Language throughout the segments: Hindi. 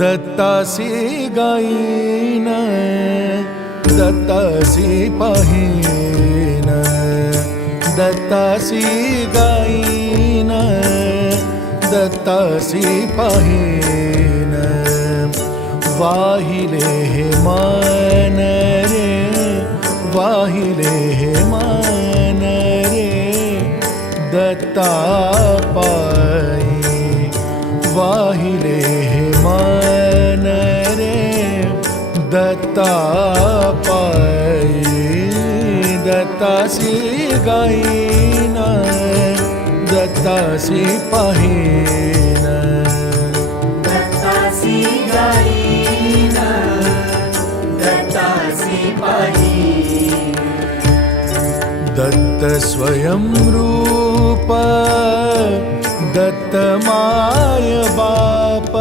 दत्तासि गायिन दत्तासी पाहीन दत्तासी गाईन दत्तासी पाहीन वाहिले हे मान रे वाहिले हे मान रे दत्ता पायी वाहिले हे मान रे दत्ता दत्तासी गाईन दत्तासी पाहीन दत्तासी गाईन दत्तासी पाहीन दत्त स्वयं रूप दत्त माय बाप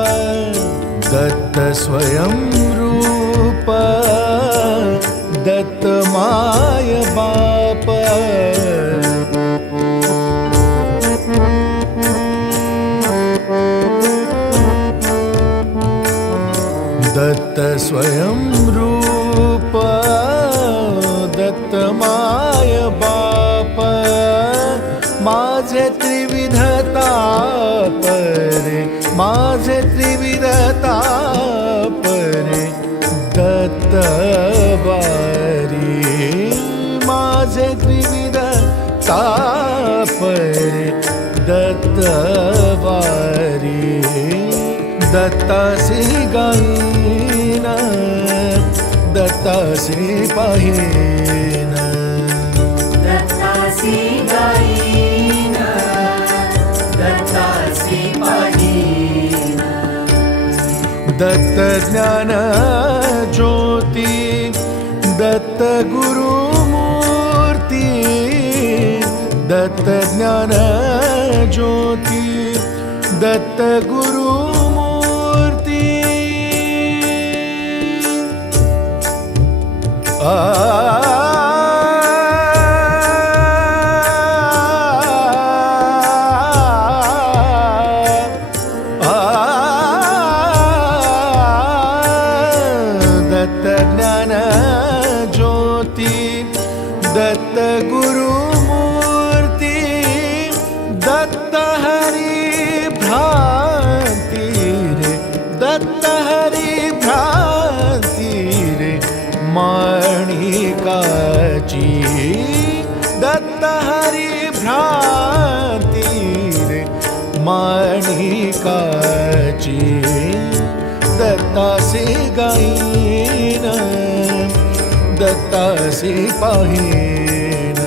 दत्त स्वयं रूप। दत्त स्वयं रूप, दत्त माय बाप। माझे त्रिविधता परे, माझे त्रिविधता परे, दत्त वारी। माझे त्रिविधता तापरे दत्त वारी। दत्तासी गाईन दत्तासी पाहीन दत्तासी गाईन दत्तासी पाहीन दत्त ज्ञान ज्योती। दत्त गुरुमूर्ती दत्त ज्ञान ज्योती। दत्त गुरुमूर्ती दत्त ज्ञान ज्योती दत्त गुरुमूर्ती हरी भ्रांती रे माणिकाची दत्तासी गाईन दत्तासी पाहीन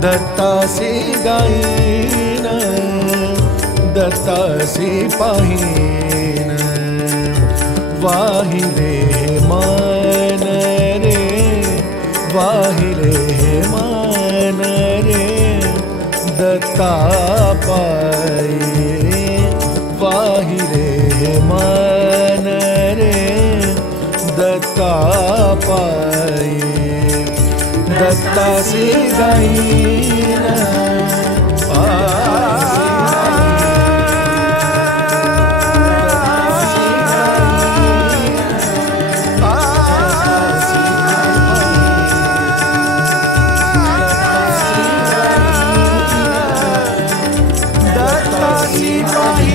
दत्तासी गाईन दत्तासी पाहीन। वाहिले मान रे वाहिले मान रे दत्ता पाए। वाहिले मान रे दत्ता पाए। दत्ता से दत्तासी Cosita